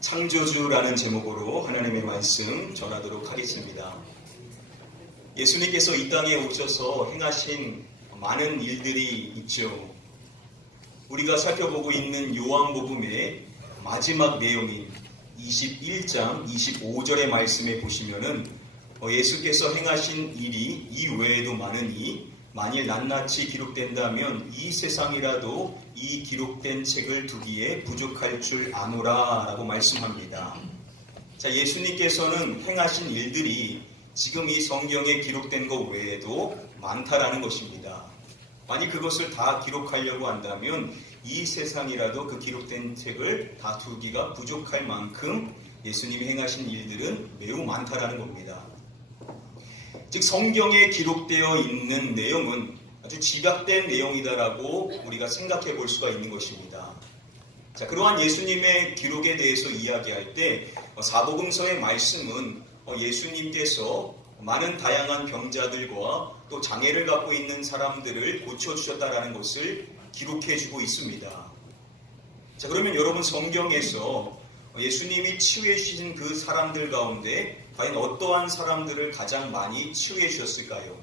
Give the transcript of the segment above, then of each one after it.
창조주라는 제목으로 하나님의 말씀 전하도록 하겠습니다. 예수님께서 이 땅에 오셔서 행하신 많은 일들이 있죠. 우리가 살펴보고 있는 요한복음의 마지막 내용인 21장 25절의 말씀에 보시면은 예수께서 행하신 일이 이 외에도 많으니 만일 낱낱이 기록된다면 이 세상이라도 이 기록된 책을 두기에 부족할 줄 아노라 라고 말씀합니다. 자, 예수님께서는 행하신 일들이 지금 이 성경에 기록된 것 외에도 많다라는 것입니다. 만약 그것을 다 기록하려고 한다면 이 세상이라도 그 기록된 책을 다 두기가 부족할 만큼 예수님이 행하신 일들은 매우 많다라는 겁니다. 즉 성경에 기록되어 있는 내용은 아주 집약된 내용이다라고 우리가 생각해 볼 수가 있는 것입니다. 자, 그러한 예수님의 기록에 대해서 이야기할 때 사복음서의 말씀은 예수님께서 많은 다양한 병자들과 또 장애를 갖고 있는 사람들을 고쳐주셨다라는 것을 기록해 주고 있습니다. 자, 그러면 여러분 성경에서 예수님이 치유해 주신 그 사람들 가운데 과연 어떠한 사람들을 가장 많이 치유해 주셨을까요?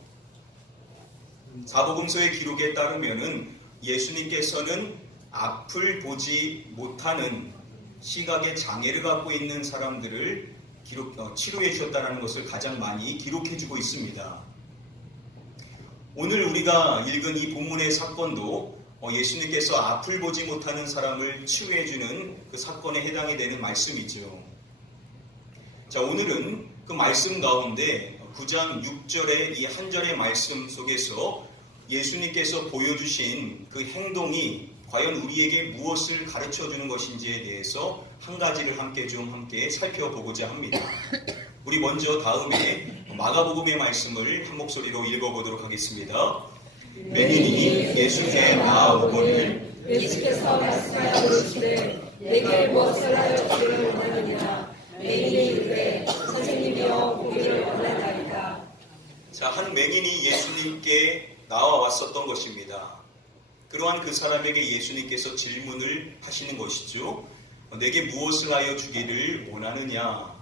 사복음서의 기록에 따르면은 예수님께서는 앞을 보지 못하는 시각의 장애를 갖고 있는 사람들을 치료해 주셨다는 것을 가장 많이 기록해 주고 있습니다. 오늘 우리가 읽은 이 본문의 사건도 예수님께서 앞을 보지 못하는 사람을 치유해 주는 그 사건에 해당이 되는 말씀이죠. 자, 오늘은 그 말씀 가운데 9장 6절의 이 한 절의 말씀 속에서 예수님께서 보여주신 그 행동이 과연 우리에게 무엇을 가르쳐 주는 것인지에 대해서 한 가지를 함께 살펴보고자 합니다. 우리 먼저 다음에 마가복음의 말씀을 한 목소리로 읽어보도록 하겠습니다. 맹인이 예수께 나아오거늘 예수께서 말씀하여 이르시되 내게 무엇을 하여 주기를 원하느냐. 맹인이 이르되 선생님이여 보기를 원하나이다. 자, 한 맹인이 예수님께 나와왔었던 것입니다. 그러한 그 사람에게 예수님께서 질문을 하시는 것이죠. 내게 무엇을 하여 주기를 원하느냐.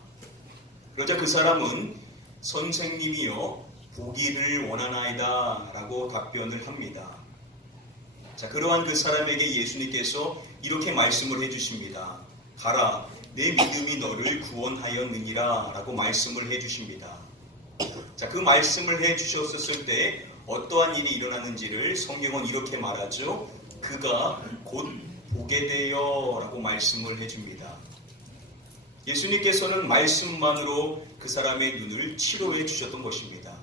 그러자 그 사람은 선생님이여 보기를 원하나이다 라고 답변을 합니다. 자, 그러한 그 사람에게 예수님께서 이렇게 말씀을 해주십니다. 가라, 내 믿음이 너를 구원하였느니라 라고 말씀을 해주십니다. 자, 그 말씀을 해주셨을 때 어떠한 일이 일어났는지를 성경은 이렇게 말하죠. 그가 곧 보게 되어 라고 말씀을 해줍니다. 예수님께서는 말씀만으로 그 사람의 눈을 치료해 주셨던 것입니다.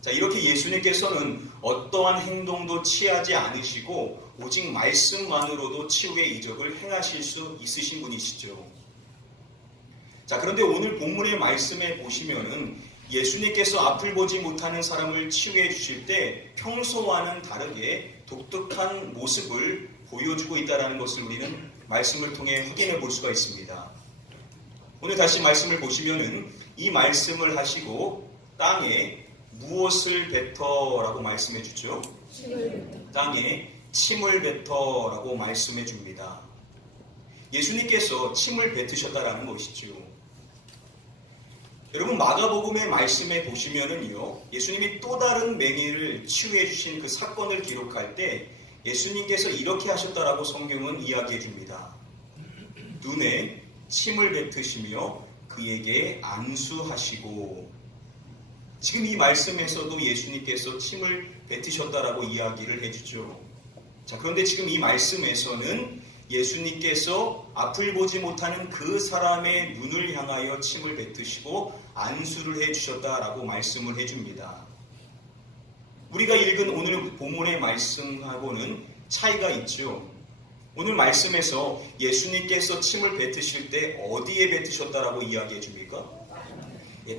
자, 이렇게 예수님께서는 어떠한 행동도 취하지 않으시고 오직 말씀만으로도 치유의 이적을 행하실 수 있으신 분이시죠. 자, 그런데 오늘 본문의 말씀에 보시면은 예수님께서 앞을 보지 못하는 사람을 치유해 주실 때 평소와는 다르게 독특한 모습을 보여주고 있다는 것을 우리는 말씀을 통해 확인해 볼 수가 있습니다. 오늘 다시 말씀을 보시면은 이 말씀을 하시고 땅에 무엇을 뱉어라고 말씀해 주죠? 땅에 침을 뱉어라고 말씀해 줍니다. 예수님께서 침을 뱉으셨다라는 것이죠. 여러분 마가복음의 말씀에 보시면은요, 예수님이 또 다른 맹인을 치유해 주신 그 사건을 기록할 때 예수님께서 이렇게 하셨다라고 성경은 이야기해 줍니다. 눈에 침을 뱉으시며 그에게 안수하시고. 지금 이 말씀에서도 예수님께서 침을 뱉으셨다라고 이야기를 해주죠. 자, 그런데 지금 이 말씀에서는 예수님께서 앞을 보지 못하는 그 사람의 눈을 향하여 침을 뱉으시고 안수를 해주셨다라고 말씀을 해줍니다. 우리가 읽은 오늘 본문의 말씀하고는 차이가 있죠. 오늘 말씀에서 예수님께서 침을 뱉으실 때 어디에 뱉으셨다라고 이야기해 줍니까?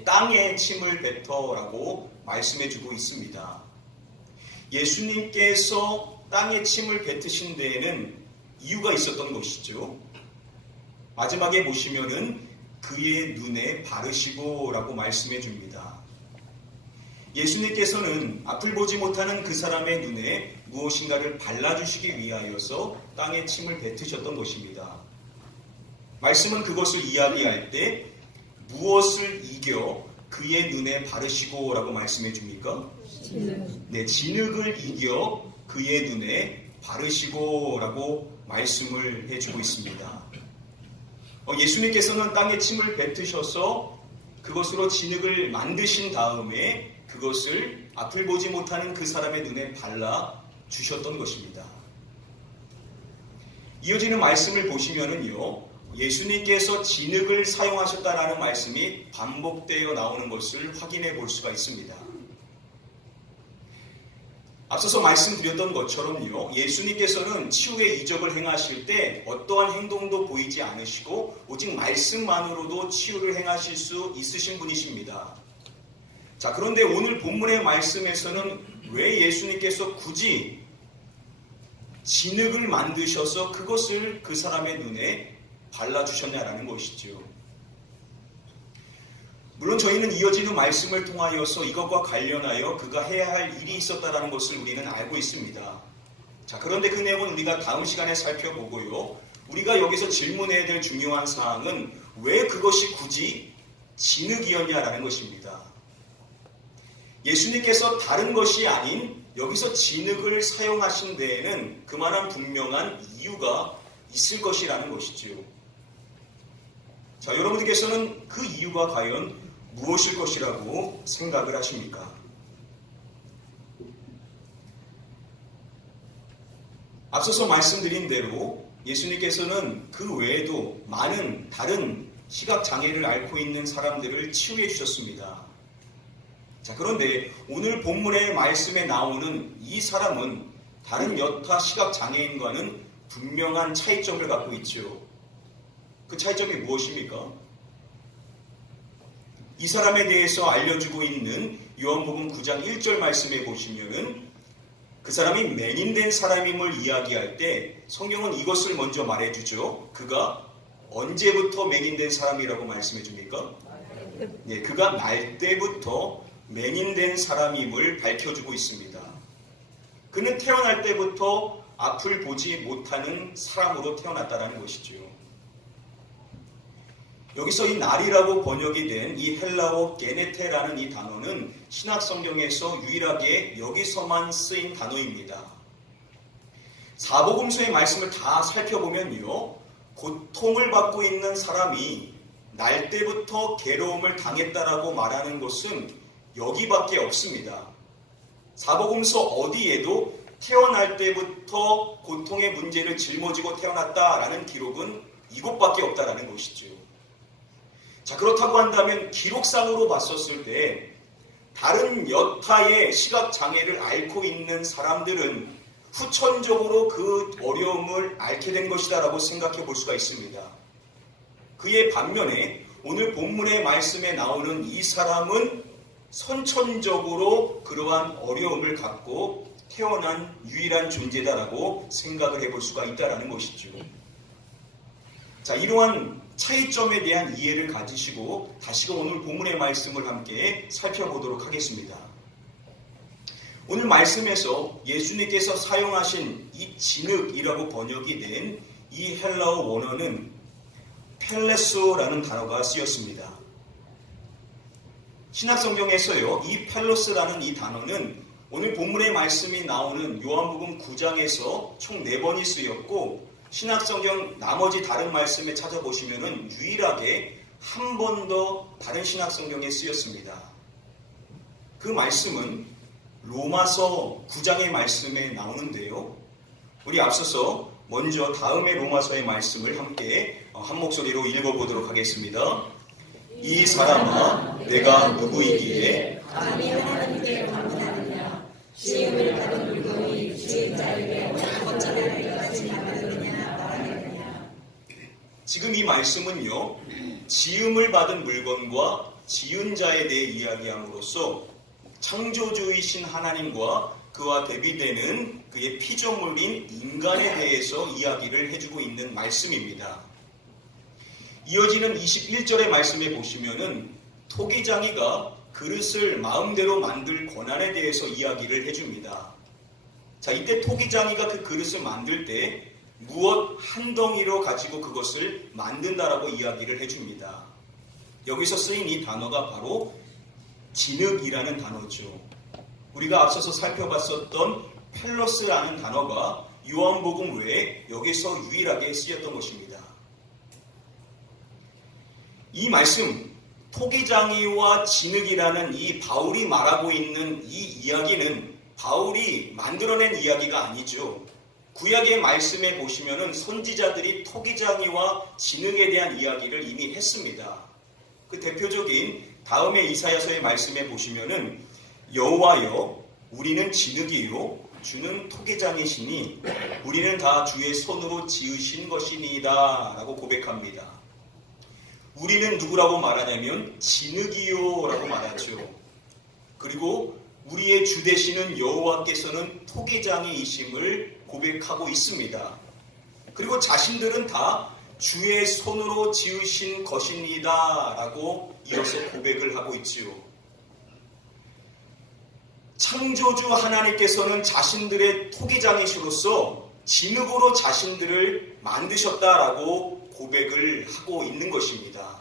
땅에 침을 뱉어라고 말씀해 주고 있습니다. 예수님께서 땅에 침을 뱉으신 데에는 이유가 있었던 것이죠. 마지막에 보시면은 그의 눈에 바르시고 라고 말씀해 줍니다. 예수님께서는 앞을 보지 못하는 그 사람의 눈에 무엇인가를 발라주시기 위하여서 땅에 침을 뱉으셨던 것입니다. 말씀은 그것을 이야기할 때 무엇을 이겨 그의 눈에 바르시고 라고 말씀해 줍니까? 네, 진흙을 이겨 그의 눈에 바르시고 라고 말씀을 해주고 있습니다. 예수님께서는 땅에 침을 뱉으셔서 그것으로 진흙을 만드신 다음에 그것을 앞을 보지 못하는 그 사람의 눈에 발라 주셨던 것입니다. 이어지는 말씀을 보시면은요, 예수님께서 진흙을 사용하셨다라는 말씀이 반복되어 나오는 것을 확인해 볼 수가 있습니다. 앞서서 말씀드렸던 것처럼요, 예수님께서는 치유의 이적을 행하실 때 어떠한 행동도 보이지 않으시고 오직 말씀만으로도 치유를 행하실 수 있으신 분이십니다. 자, 그런데 오늘 본문의 말씀에서는 왜 예수님께서 굳이 진흙을 만드셔서 그것을 그 사람의 눈에 발라주셨냐라는 것이죠. 물론 저희는 이어지는 말씀을 통하여서 이것과 관련하여 그가 해야 할 일이 있었다는 것을 우리는 알고 있습니다. 자, 그런데 그 내용은 우리가 다음 시간에 살펴보고요. 우리가 여기서 질문해야 될 중요한 사항은 왜 그것이 굳이 진흙이었냐라는 것입니다. 예수님께서 다른 것이 아닌 여기서 진흙을 사용하신 데에는 그만한 분명한 이유가 있을 것이라는 것이지요. 자, 여러분들께서는 그 이유가 과연 무엇일 것이라고 생각을 하십니까? 앞서서 말씀드린 대로 예수님께서는 그 외에도 많은 다른 시각장애를 앓고 있는 사람들을 치유해 주셨습니다. 자, 그런데 오늘 본문의 말씀에 나오는 이 사람은 다른 여타 시각장애인과는 분명한 차이점을 갖고 있죠. 그 차이점이 무엇입니까? 이 사람에 대해서 알려주고 있는 요한복음 9장 1절 말씀에 보시면은 그 사람이 맹인된 사람임을 이야기할 때 성경은 이것을 먼저 말해주죠. 그가 언제부터 맹인된 사람이라고 말씀해 줍니까? 네, 그가 날 때부터 맹인된 사람임을 밝혀주고 있습니다. 그는 태어날 때부터 앞을 보지 못하는 사람으로 태어났다는 것이죠. 여기서 이 날이라고 번역이 된 이 헬라어 게네테라는 이 단어는 신약 성경에서 유일하게 여기서만 쓰인 단어입니다. 사복음서의 말씀을 다 살펴보면요, 고통을 받고 있는 사람이 날 때부터 괴로움을 당했다라고 말하는 것은 여기밖에 없습니다. 사복음서 어디에도 태어날 때부터 고통의 문제를 짊어지고 태어났다라는 기록은 이곳밖에 없다라는 것이죠. 자, 그렇다고 한다면 기록상으로 봤었을 때 다른 여타의 시각장애를 앓고 있는 사람들은 후천적으로 그 어려움을 앓게 된 것이다라고 생각해 볼 수가 있습니다. 그의 반면에 오늘 본문의 말씀에 나오는 이 사람은 선천적으로 그러한 어려움을 갖고 태어난 유일한 존재다라고 생각을 해볼 수가 있다라는 것이죠. 자, 이러한 차이점에 대한 이해를 가지시고 다시금 오늘 본문의 말씀을 함께 살펴보도록 하겠습니다. 오늘 말씀에서 예수님께서 사용하신 이 진흙이라고 번역이 된 이 헬라어 원어는 펠레소라는 단어가 쓰였습니다. 신약성경에서요, 이 펠로스라는 이 단어는 오늘 본문의 말씀이 나오는 요한복음 9장에서 총 4번이 쓰였고 신약성경 나머지 다른 말씀에 찾아보시면은 유일하게 한 번 더 다른 신약성경에 쓰였습니다. 그 말씀은 로마서 9장의 말씀에 나오는데요. 우리 앞서서 먼저 다음의 로마서의 말씀을 함께 한 목소리로 읽어보도록 하겠습니다. 이 사람아, 내가 누구이기에 감히 하나님께 방문하느냐? 지음을 받은 물건이 지은 자에게 어찌 같이 나가느냐 말하느냐. 지금 이 말씀은요, 지음을 받은 물건과 지은 자에 대해 이야기함으로써 창조주이신 하나님과 그와 대비되는 그의 피조물인 인간에 대해서 이야기를 해주고 있는 말씀입니다. 이어지는 21절의 말씀에 보시면은 토기장이가 그릇을 마음대로 만들 권한에 대해서 이야기를 해줍니다. 자, 이때 토기장이가 그 그릇을 만들 때 무엇 한 덩이로 가지고 그것을 만든다라고 이야기를 해줍니다. 여기서 쓰인 이 단어가 바로 진흙이라는 단어죠. 우리가 앞서서 살펴봤었던 펠로스라는 단어가 요한복음 외에 여기서 유일하게 쓰였던 것입니다. 이 말씀, 토기장이와 진흙이라는 이 바울이 말하고 있는 이 이야기는 바울이 만들어낸 이야기가 아니죠. 구약의 말씀에 보시면은 선지자들이 토기장이와 진흙에 대한 이야기를 이미 했습니다. 그 대표적인 다음의 이사야서의 말씀에 보시면은 여호와여 우리는 진흙이요 주는 토기장이시니 우리는 다 주의 손으로 지으신 것이니이다 라고 고백합니다. 우리는 누구라고 말하냐면 진흙이요 라고 말하죠. 그리고 우리의 주 되시는 여호와께서는 토기장이이심을 고백하고 있습니다. 그리고 자신들은 다 주의 손으로 지으신 것입니다 라고 이어서 고백을 하고 있지요. 창조주 하나님께서는 자신들의 토기장이시로서 진흙으로 자신들을 만드셨다라고 고백을 하고 있는 것입니다.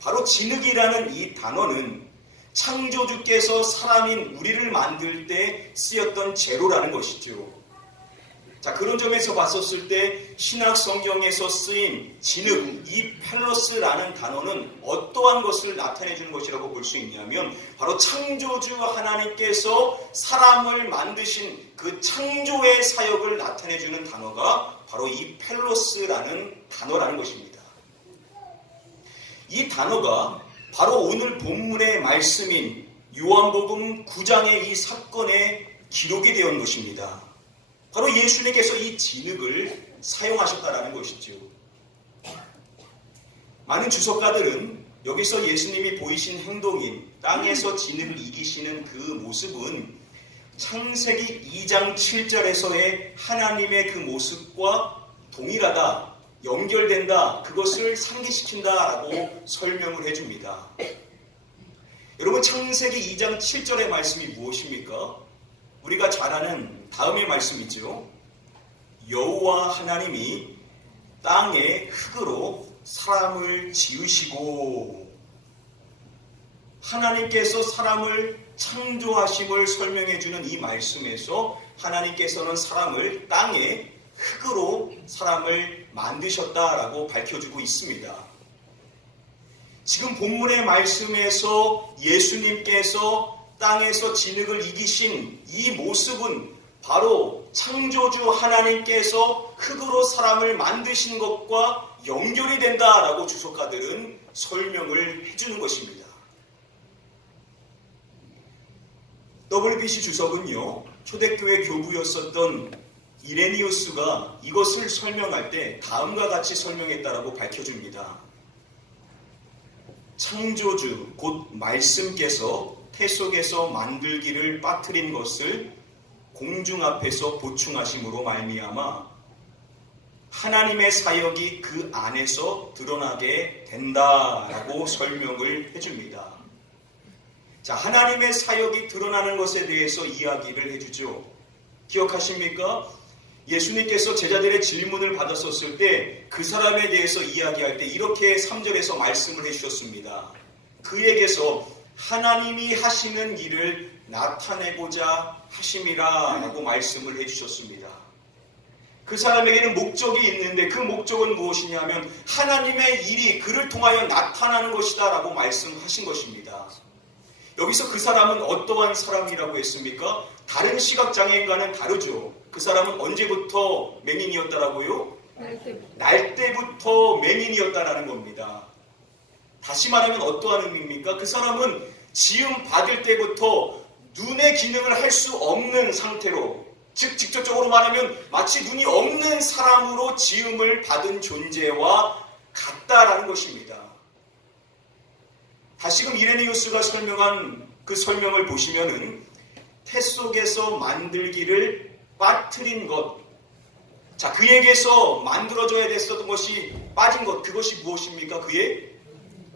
바로 진흙이라는 이 단어는 창조주께서 사람인 우리를 만들 때 쓰였던 재료라는 것이죠. 자, 그런 점에서 봤었을 때 신약 성경에서 쓰인 진흙, 이 펠로스라는 단어는 어떠한 것을 나타내 주는 것이라고 볼 수 있냐면 바로 창조주 하나님께서 사람을 만드신 그 창조의 사역을 나타내 주는 단어가 바로 이 펠로스라는 단어라는 것입니다. 이 단어가 바로 오늘 본문의 말씀인 요한복음 9장의 이 사건에 기록이 되어 있는 것입니다. 바로 예수님께서 이 진흙을 사용하셨다라는 것이죠. 많은 주석가들은 여기서 예수님이 보이신 행동인 땅에서 진흙을 이기시는 그 모습은 창세기 2장 7절에서의 하나님의 그 모습과 동일하다, 연결된다, 그것을 상기시킨다라고 설명을 해줍니다. 여러분, 창세기 2장 7절의 말씀이 무엇입니까? 우리가 잘 아는 다음의 말씀이죠. 여호와 하나님이 땅의 흙으로 사람을 지으시고, 하나님께서 사람을 창조하심을 설명해주는 이 말씀에서 하나님께서는 사람을 땅의 흙으로 사람을 만드셨다라고 밝혀주고 있습니다. 지금 본문의 말씀에서 예수님께서 땅에서 진흙을 이기신 이 모습은 바로 창조주 하나님께서 흙으로 사람을 만드신 것과 연결이 된다라고 주석가들은 설명을 해주는 것입니다. WBC 주석은요, 초대교회 교부였었던 이레니우스가 이것을 설명할 때 다음과 같이 설명했다라고 밝혀줍니다. 창조주 곧 말씀께서 태 속에서 만들기를 빠뜨린 것을 공중 앞에서 보충하심으로 말미암아 하나님의 사역이 그 안에서 드러나게 된다라고 설명을 해줍니다. 자, 하나님의 사역이 드러나는 것에 대해서 이야기를 해주죠. 기억하십니까? 예수님께서 제자들의 질문을 받았었을 때 그 사람에 대해서 이야기할 때 이렇게 3절에서 말씀을 해주셨습니다. 그에게서 하나님이 하시는 일을 나타내고자 하심이라 라고 말씀을 해주셨습니다. 그 사람에게는 목적이 있는데 그 목적은 무엇이냐면 하나님의 일이 그를 통하여 나타나는 것이다 라고 말씀하신 것입니다. 여기서 그 사람은 어떠한 사람이라고 했습니까? 다른 시각장애인과는 다르죠. 그 사람은 언제부터 맹인이었다라고요? 날 때부터 맹인이었다라는 겁니다. 다시 말하면 어떠한 의미입니까? 그 사람은 지음 받을 때부터 눈의 기능을 할 수 없는 상태로, 즉 직접적으로 말하면 마치 눈이 없는 사람으로 지음을 받은 존재와 같다라는 것입니다. 다시금 이레니우스가 설명한 그 설명을 보시면은 태 속에서 만들기를 빠뜨린 것, 자, 그에게서 만들어져야 됐었던 것이 빠진 것, 그것이 무엇입니까? 그의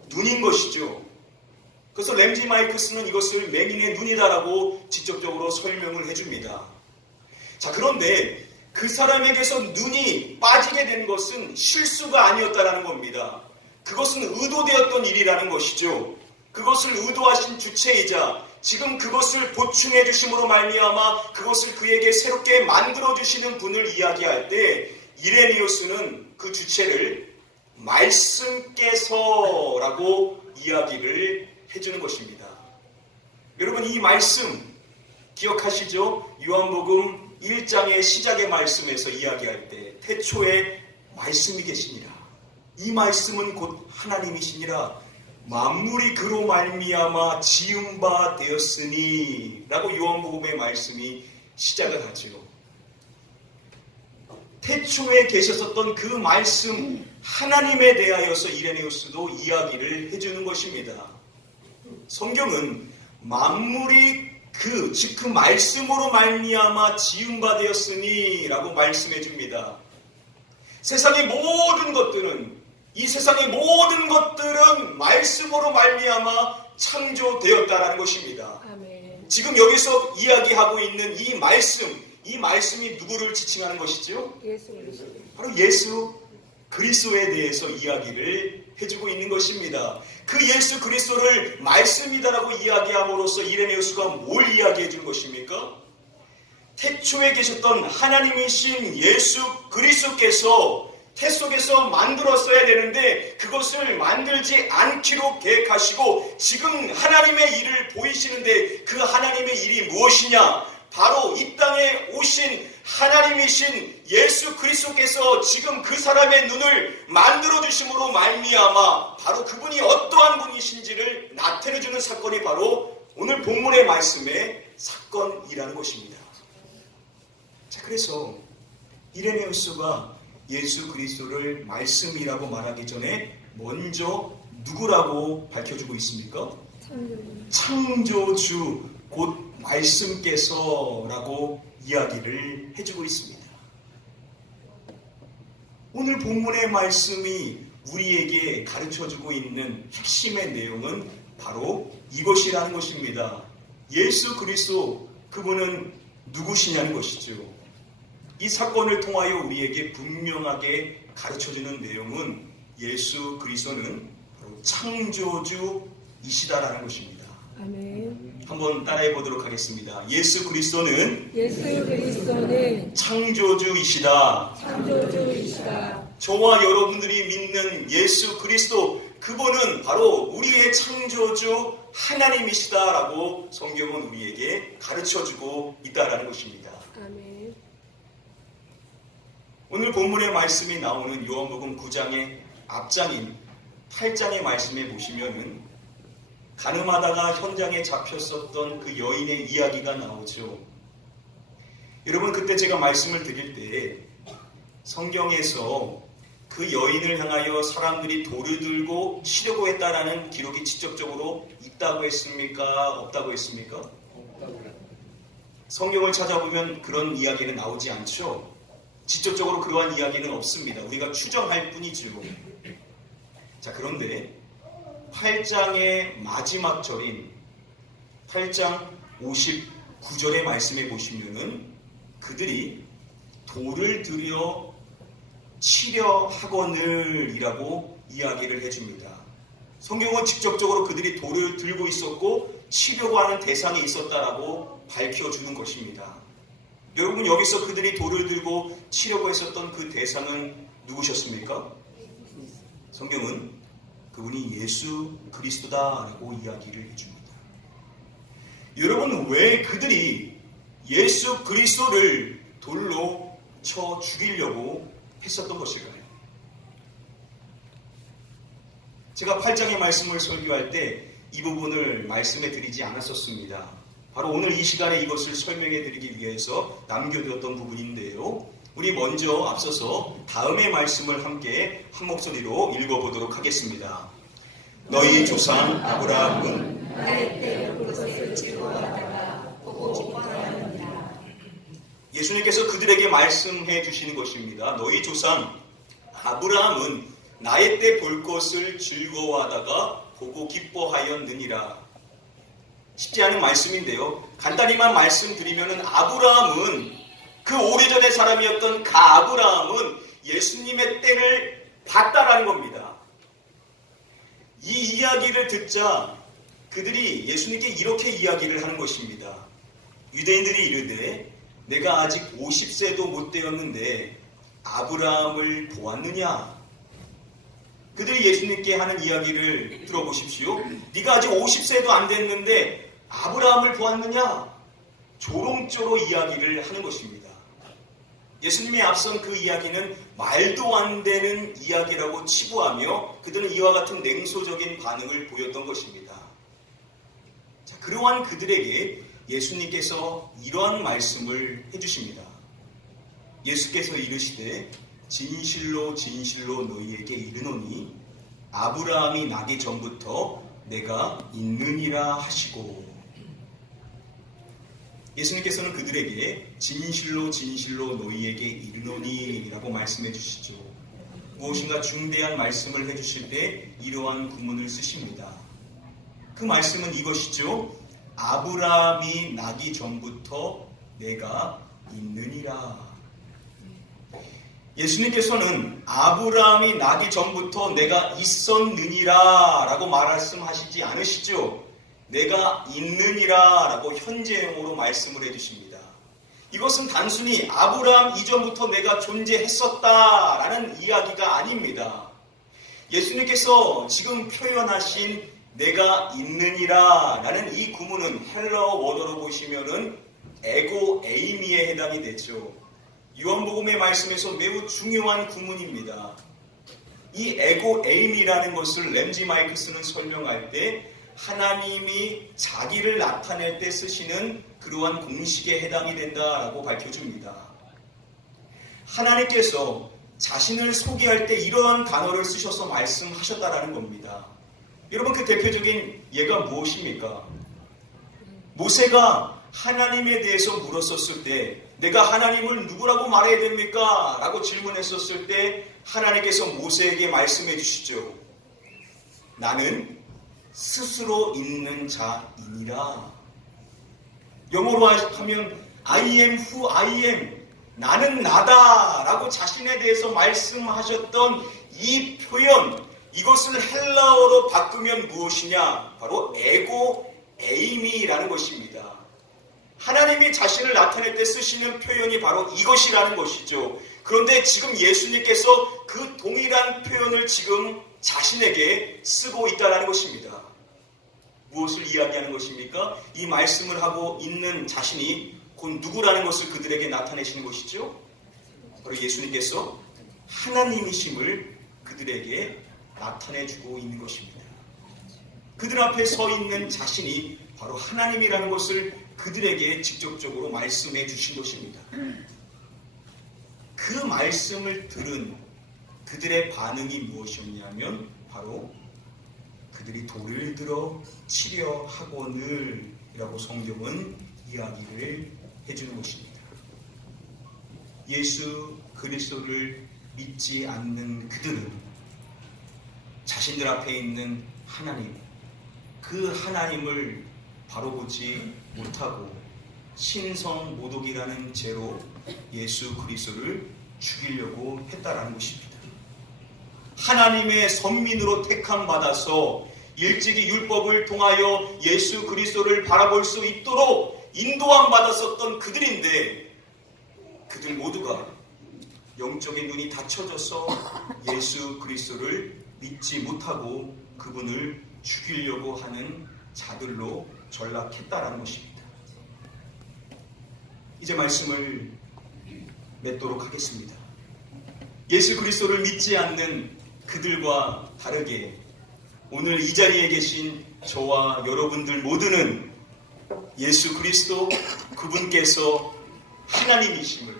눈인 것이죠. 그래서 램지 마이크스는 이것을 맹인의 눈이다라고 직접적으로 설명을 해줍니다. 자, 그런데 그 사람에게서 눈이 빠지게 된 것은 실수가 아니었다라는 겁니다. 그것은 의도되었던 일이라는 것이죠. 그것을 의도하신 주체이자 지금 그것을 보충해 주심으로 말미암아 그것을 그에게 새롭게 만들어 주시는 분을 이야기할 때 이레니우스는 그 주체를 말씀께서라고 이야기를 해주는 것입니다. 여러분, 이 말씀 기억하시죠? 요한복음 1장의 시작의 말씀에서 이야기할 때 태초에 말씀이 계시니라. 이 말씀은 곧 하나님이시니라. 만물이 그로 말미암아 지은 바 되었으니 라고 요한복음의 말씀이 시작을 하죠. 태초에 계셨었던 그 말씀 하나님에 대하여서 이레네우스도 이야기를 해주는 것입니다. 성경은 만물이 즉 그 말씀으로 말미암아 지은 바 되었으니 라고 말씀해 줍니다. 세상의 모든 것들은 이 세상의 모든 것들은 말씀으로 말미암아 창조되었다라는 것입니다. 아멘. 지금 여기서 이야기하고 있는 이 말씀이 누구를 지칭하는 것이죠? 예수 그리스도. 바로 예수 그리스도에 대해서 이야기를 해주고 있는 것입니다. 그 예수 그리스도를 말씀이다라고 이야기함으로써 이레네우스가 뭘 이야기해 준 것입니까? 태초에 계셨던 하나님이신 예수 그리스도께서 태 속에서 만들었어야 되는데 그것을 만들지 않기로 계획하시고 지금 하나님의 일을 보이시는데 그 하나님의 일이 무엇이냐? 바로 이 땅에 오신 하나님이신 예수 그리스도께서 지금 그 사람의 눈을 만들어 주심으로 말미암아 바로 그분이 어떠한 분이신지를 나타내주는 사건이 바로 오늘 본문의 말씀의 사건이라는 것입니다. 자, 그래서 이레네우스가 예수 그리스도를 말씀이라고 말하기 전에 먼저 누구라고 밝혀주고 있습니까? 창조주 곧 말씀께서라고 이야기를 해주고 있습니다. 오늘 본문의 말씀이 우리에게 가르쳐주고 있는 핵심의 내용은 바로 이것이라는 것입니다. 예수 그리스도 그분은 누구시냐는 것이죠. 이 사건을 통하여 우리에게 분명하게 가르쳐주는 내용은 예수 그리스도는 바로 창조주이시다라는 것입니다. 아멘. 한번 따라해 보도록 하겠습니다. 예수 그리스도는 창조주이시다. 창조주이시다. 저와 여러분들이 믿는 예수 그리스도 그분은 바로 우리의 창조주 하나님이시다라고 성경은 우리에게 가르쳐주고 있다라는 것입니다. 아멘. 오늘 본문의 말씀이 나오는 요한복음 9장의 앞장인 8장의 말씀에 보시면은 가늠하다가 현장에 잡혔었던 그 여인의 이야기가 나오죠. 여러분, 그때 제가 말씀을 드릴 때 성경에서 그 여인을 향하여 사람들이 돌을 들고 치려고 했다라는 기록이 직접적으로 있다고 했습니까? 없다고 했습니까? 성경을 찾아보면 그런 이야기는 나오지 않죠. 직접적으로 그러한 이야기는 없습니다. 우리가 추정할 뿐이죠. 자, 그런데 8장의 마지막 절인 8장 59절의 말씀에 보시면은 그들이 돌을 들여 치려 하거늘 이라고 이야기를 해줍니다. 성경은 직접적으로 그들이 돌을 들고 있었고 치려고 하는 대상이 있었다라고 밝혀주는 것입니다. 여러분, 여기서 그들이 돌을 들고 치려고 했었던 그 대상은 누구셨습니까? 성경은 그분이 예수 그리스도다라고 이야기를 해줍니다. 여러분, 왜 그들이 예수 그리스도를 돌로 쳐 죽이려고 했었던 것일까요? 제가 8장의 말씀을 설교할 때 이 부분을 말씀해 드리지 않았었습니다. 바로 오늘 이 시간에 이것을 설명해 드리기 위해서 남겨두었던 부분인데요. 우리 먼저 앞서서 다음의 말씀을 함께 한 목소리로 읽어보도록 하겠습니다. 너희 조상 아브라함은 나의 때 볼 것을 즐거워하다가 보고 기뻐하였느니라. 예수님께서 그들에게 말씀해 주시는 것입니다. 너희 조상 아브라함은 나의 때 볼 것을 즐거워하다가 보고 기뻐하였느니라. 쉽지 않은 말씀인데요. 간단히만 말씀드리면 아브라함은 그 오래전의 사람이었던 아브라함은 예수님의 때를 봤다라는 겁니다. 이 이야기를 듣자 그들이 예수님께 이렇게 이야기를 하는 것입니다. 유대인들이 이르되 내가 아직 50세도 못 되었는데 아브라함을 보았느냐? 그들이 예수님께 하는 이야기를 들어보십시오. 네가 아직 50세도 안 됐는데 아브라함을 보았느냐? 조롱조로 이야기를 하는 것입니다. 예수님이 앞선 그 이야기는 말도 안 되는 이야기라고 치부하며 그들은 이와 같은 냉소적인 반응을 보였던 것입니다. 자, 그러한 그들에게 예수님께서 이러한 말씀을 해주십니다. 예수께서 이르시되 진실로 진실로 너희에게 이르노니 아브라함이 나기 전부터 내가 있느니라 하시고, 예수님께서는 그들에게 진실로 진실로 너희에게 이르노니 라고 말씀해 주시죠. 무엇인가 중대한 말씀을 해주실 때 이러한 구문을 쓰십니다. 그 말씀은 이것이죠. 아브라함이 나기 전부터 내가 있느니라. 예수님께서는 아브라함이 나기 전부터 내가 있었느니라 라고 말씀하시지 않으시죠. 내가 있느니라 라고 현재형으로 말씀을 해주십니다. 이것은 단순히 아브라함 이전부터 내가 존재했었다라는 이야기가 아닙니다. 예수님께서 지금 표현하신 내가 있느니라 라는 이 구문은 헬라어 원어로 보시면은 에고 에이미에 해당이 되죠. 요한복음의 말씀에서 매우 중요한 구문입니다. 이 에고 에이미라는 것을 램지 마이크스는 설명할 때 하나님이 자기를 나타낼 때 쓰시는 그러한 공식에 해당이 된다라고 밝혀줍니다. 하나님께서 자신을 소개할 때 이러한 단어를 쓰셔서 말씀하셨다라는 겁니다. 여러분, 그 대표적인 예가 무엇입니까? 모세가 하나님에 대해서 물었었을 때 내가 하나님을 누구라고 말해야 됩니까? 라고 질문했었을 때 하나님께서 모세에게 말씀해 주시죠. 나는 스스로 있는 자이니라. 영어로 하면 I am who I am. 나는 나다 라고 자신에 대해서 말씀하셨던 이 표현, 이것을 헬라어로 바꾸면 무엇이냐? 바로 에고 에이미라는 것입니다. 하나님이 자신을 나타낼 때 쓰시는 표현이 바로 이것이라는 것이죠. 그런데 지금 예수님께서 그 동일한 표현을 지금 자신에게 쓰고 있다는 것입니다. 무엇을 이야기하는 것입니까? 이 말씀을 하고 있는 자신이 곧 누구라는 것을 그들에게 나타내시는 것이죠. 바로 예수님께서 하나님이심을 그들에게 나타내주고 있는 것입니다. 그들 앞에 서 있는 자신이 바로 하나님이라는 것을 그들에게 직접적으로 말씀해 주신 것입니다. 그 말씀을 들은 그들의 반응이 무엇이었냐면 바로 그들이 돌을 들어 치려 하거늘이라고 성경은 이야기를 해주는 것입니다. 예수 그리스도를 믿지 않는 그들은 자신들 앞에 있는 하나님, 그 하나님을 바로 보지 못하고 신성 모독이라는 죄로 예수 그리스도를 죽이려고 했다라는 것입니다. 하나님의 선민으로 택함 받아서 일찍이 율법을 통하여 예수 그리스도를 바라볼 수 있도록 인도함 받았었던 그들인데 그들 모두가 영적인 눈이 닫혀져서 예수 그리스도를 믿지 못하고 그분을 죽이려고 하는 자들로 전락했다라는 것입니다. 이제 말씀을 맺도록 하겠습니다. 예수 그리스도를 믿지 않는 그들과 다르게 오늘 이 자리에 계신 저와 여러분들 모두는 예수 그리스도 그분께서 하나님이심을,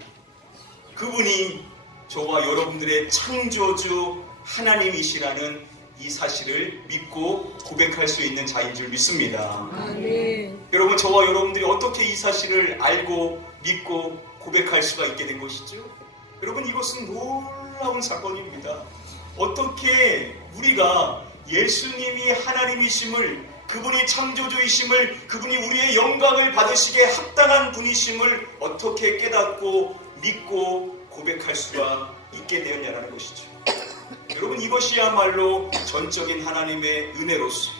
그분이 저와 여러분들의 창조주 하나님이시라는 이 사실을 믿고 고백할 수 있는 자인 줄 믿습니다. 아멘. 여러분, 저와 여러분들이 어떻게 이 사실을 알고 믿고 고백할 수가 있게 된 것이죠? 여러분, 이것은 놀라운 사건입니다. 어떻게 우리가 예수님이 하나님이심을 그분이 창조주이심을, 그분이 우리의 영광을 받으시기에 합당한 분이심을 어떻게 깨닫고 믿고 고백할 수가 있게 되었냐는 것이죠. 여러분, 이것이야말로 전적인 하나님의 은혜로서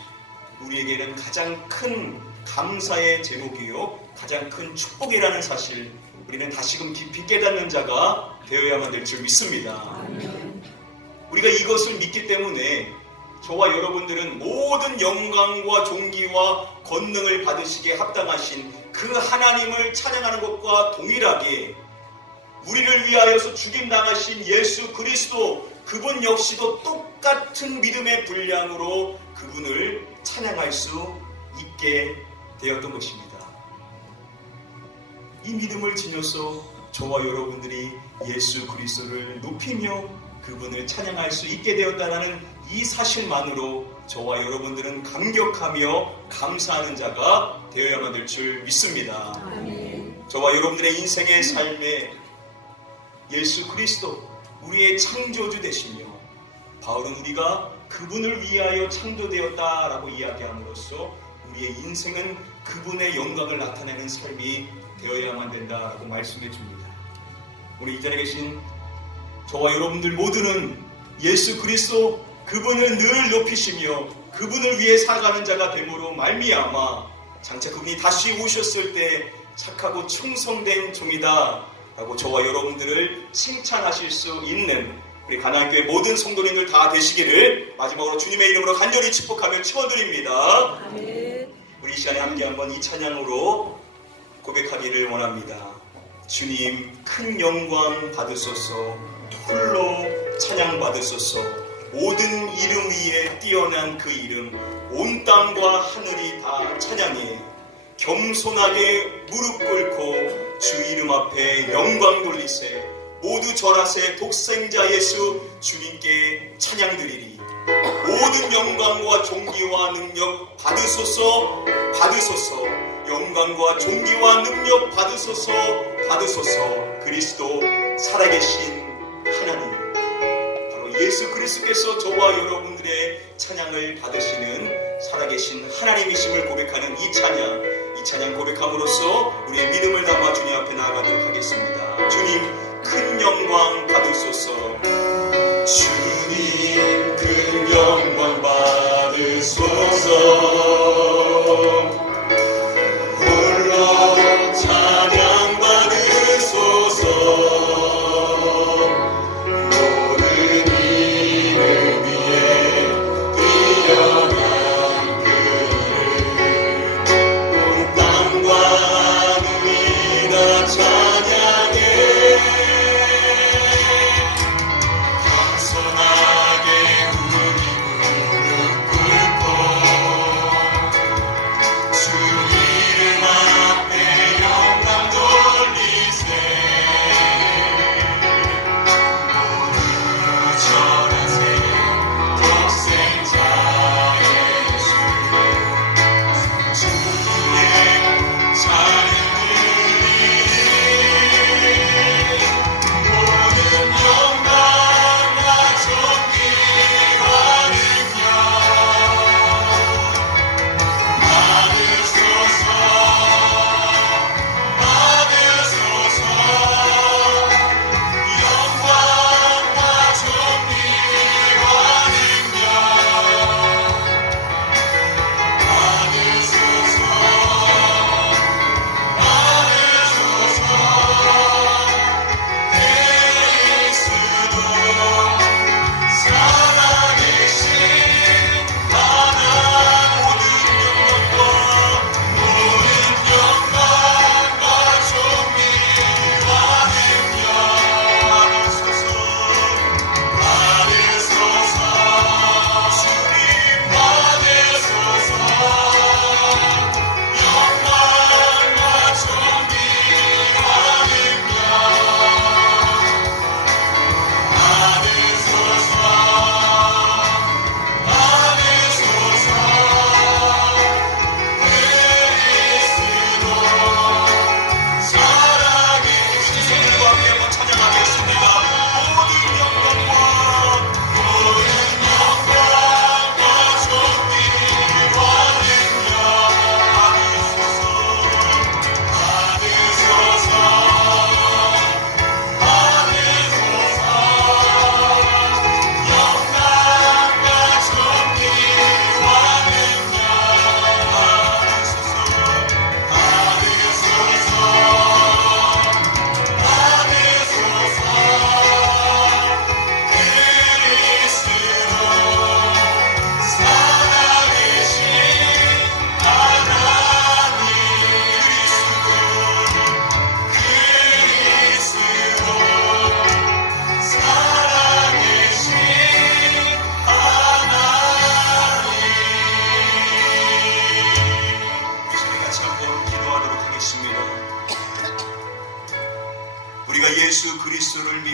우리에게는 가장 큰 감사의 제목이요, 가장 큰 축복이라는 사실, 우리는 다시금 깊이 깨닫는 자가 되어야만 될 줄 믿습니다. 우리가 이것을 믿기 때문에 저와 여러분들은 모든 영광과 존귀와 권능을 받으시기에 합당하신 그 하나님을 찬양하는 것과 동일하게 우리를 위하여서 죽임당하신 예수 그리스도, 그분 역시도 똑같은 믿음의 분량으로 그분을 찬양할 수 있게 되었던 것입니다. 이 믿음을 지녀서 저와 여러분들이 예수 그리스도를 높이며 그분을 찬양할 수 있게 되었다는 이 사실만으로 저와 여러분들은 감격하며 감사하는 자가 되어야만 될 줄 믿습니다. 아멘. 저와 여러분들의 인생의 삶에 예수 그리스도, 우리의 창조주 되시며, 바울은 우리가 그분을 위하여 창조되었다라고 이야기함으로써 우리의 인생은 그분의 영광을 나타내는 삶이 되어야만 된다라고 말씀해 줍니다. 우리 이 자리에 계신 저와 여러분들 모두는 예수 그리스도, 그분을 늘 높이시며 그분을 위해 살아가는 자가 됨으로 말미암아 장차 그분이 다시 오셨을 때 착하고 충성된 종이다 라고 저와 여러분들을 칭찬하실 수 있는 우리 가나안교회 모든 성도님들 다 되시기를 마지막으로 주님의 이름으로 간절히 축복하며 축원드립니다. 아멘. 우리 이 시간에 함께 한번 이 찬양으로 고백하기를 원합니다. 주님 큰 영광 받으소서, 홀로 찬양 받으소서. 모든 이름 위에 뛰어난 그 이름, 온 땅과 하늘이 다 찬양해 겸손하게 무릎 꿇고 주 이름 앞에 영광 돌리세. 모두 절하세. 독생자 예수 주님께 찬양 드리리. 모든 영광과 존귀와 능력 받으소서, 받으소서. 영광과 존귀와 능력 받으소서, 받으소서. 그리스도 살아계신 하나님, 바로 예수 그리스도께서 저와 여러분들의 찬양을 받으시는 살아계신 하나님이심을 고백하는 이 찬양 고백함으로써 우리의 믿음을 담아 주님 앞에 나아가도록 하겠습니다. 주님 큰 영광 받으소서. 주님 큰 영광 받으소서. 홀로 찬양 받으소서. 모든 이름 위에 뛰어난 그 이름, 온 땅과 하늘이 다 찬양해 겸손하게 우리 무릎 꿇고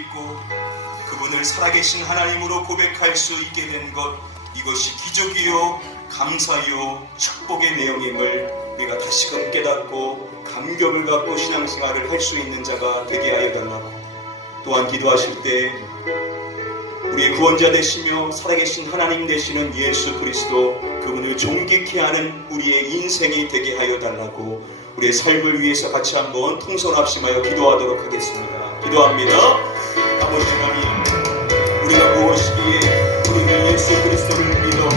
믿고 그분을 살아계신 하나님으로 고백할 수 있게 된 것, 이것이 기적이요 감사요 축복의 내용임을 우리가 다시금 깨닫고 감격을 갖고 신앙생활을 할 수 있는 자가 되게 하여 달라고, 또한 기도하실 때 우리의 구원자 되시며 살아계신 하나님 되시는 예수 그리스도, 그분을 존귀케 하는 우리의 인생이 되게 하여 달라고 우리의 삶을 위해서 같이 한번 통성합심하여 기도하도록 하겠습니다. 기도합니다. 아버지 하나님, 우리가 무엇이기에 우리는 예수 그리스도를 믿어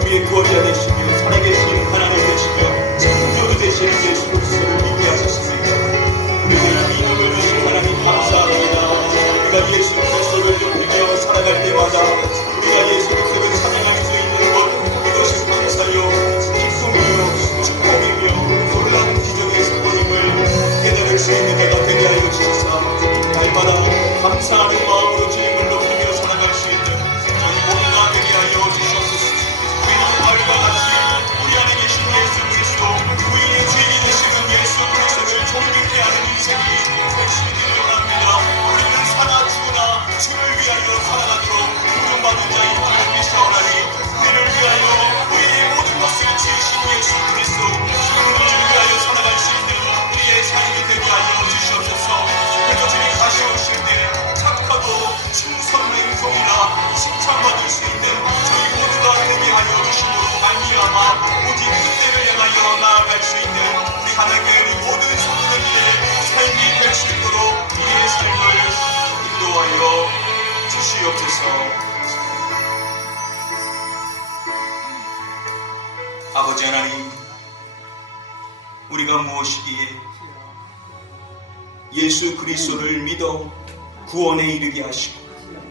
우리의 구원자 되시며 살아계신 하나님 되시며 창조주 되시는 예수 그리스도를 믿게 하셨습니다. 우리는 이름을 주신 하나님 감사합니다. 우리가 예수 그리스도를 높이며 살아갈 때마다 우리가 예수 그리스도를 찬양할 수 있는 것, 이것이 감사요 기쁨이요 축복이며 놀라운 기적의 사건임을 깨달을 수 있는 내가 되게 하여 주셔서 날마다 감사하는 마음으로 주님을 높이며 살아갈 수 있는 저희 모두가 되게 하여 주시옵소서. 우리는 말과 같이 우리 안에 계신 예수 그리스도, 우리의 주인이 되시는 예수 그리스도를 존귀케 하는 인생이 되시기를 원합니다. 우리는 사나 죽으나 주를 위하여 살아가도록 부름받은 자인 줄 믿사오나니, 우리를 위하여 우리의 모든 것을 지으신 예수 그리스도, 그분을 위하여 살아갈 수 있는 우리의 삶이 되게 하여 주시옵소서. 그래서 주님 다시 오실 때 착하고 충성된 종이라 칭찬받을 수 있는 저희 모두가 되게 하여 주심으로 말미암아 오직 그때를 향하여 나아갈 수 있는 우리 하나님의 모든 성도들의 삶이 될 수 있도록 우리의 삶을 인도하여 주시옵소서. 아버지 하나님, 우리가 무엇이기에 예수 그리스도를 믿어 구원에 이르게 하시고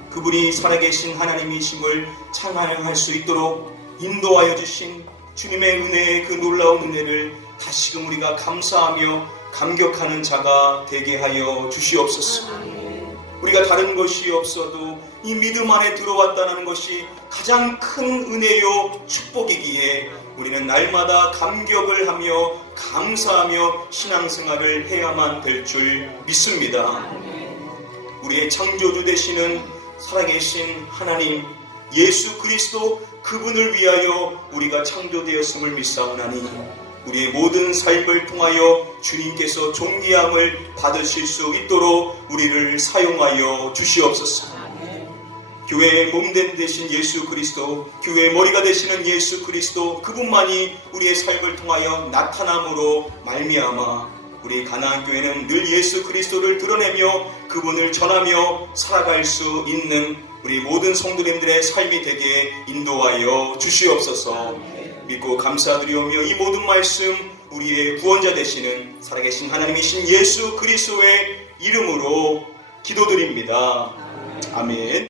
그분이 살아계신 하나님이심을 찬양할 수 있도록 인도하여 주신 주님의 은혜의 그 놀라운 은혜를 다시금 우리가 감사하며 감격하는 자가 되게 하여 주시옵소서. 우리가 다른 것이 없어도 이 믿음 안에 들어왔다는 것이 가장 큰 은혜요 축복이기에 우리는 날마다 감격을 하며 감사하며 신앙생활을 해야만 될 줄 믿습니다. 우리의 창조주 되시는 살아계신 하나님 예수 그리스도, 그분을 위하여 우리가 창조되었음을 믿사오나니 우리의 모든 삶을 통하여 주님께서 존귀함을 받으실 수 있도록 우리를 사용하여 주시옵소서. 교회의 몸된 되신 예수 그리스도, 교회의 머리가 되시는 예수 그리스도, 그분만이 우리의 삶을 통하여 나타남으로 말미암아 우리 가나안 교회는 늘 예수 그리스도를 드러내며 그분을 전하며 살아갈 수 있는 우리 모든 성도님들의 삶이 되게 인도하여 주시옵소서. 믿고 감사드리오며 이 모든 말씀 우리의 구원자 되시는 살아계신 하나님이신 예수 그리스도의 이름으로 기도드립니다. 아멘.